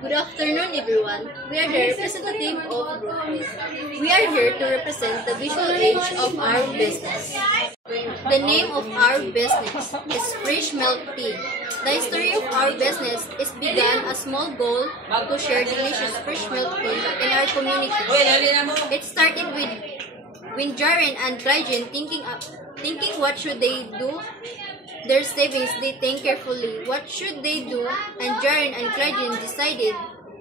Good afternoon, everyone. We are the representative of Brooklyn. We are here to represent the visual age of our business. The name of our business is Fresh Milk Tea. The history of our business is began a small goal to share delicious fresh milk tea in our community. It started with when Jaren and Clygen thinking what should they do. Their savings, they think carefully what should they do, and Jaren and Clygen decided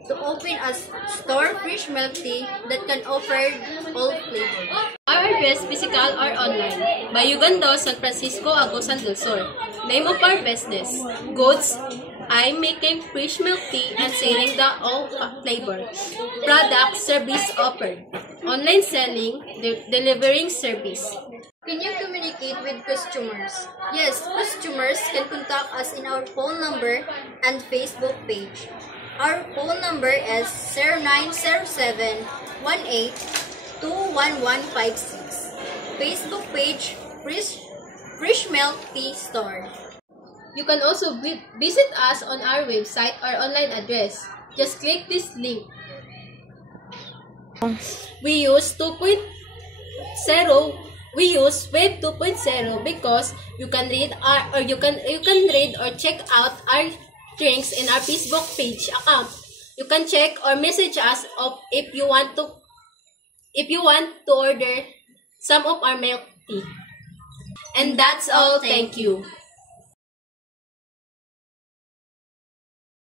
to open a store fresh milk tea that can offer all flavors. Our address, physical or online, Bayugando, San Francisco, Agusan del Sur. Name of our business, Goods. I'm making fresh milk tea and selling the all flavor. Product, service offered. Online selling, delivering service. Can you communicate with customers? Yes, customers can contact us in our phone number and Facebook page. Our phone number is 0907-18-21156. Facebook page, Fresh Milk Tea Store. You can also visit us on our website or online address. Just click this link. We use 2.0. We use Web 2.0 because you can read or check out our drinks in our Facebook page account. You can check or message us if you want to order some of our milk tea. And that's all. Thank you.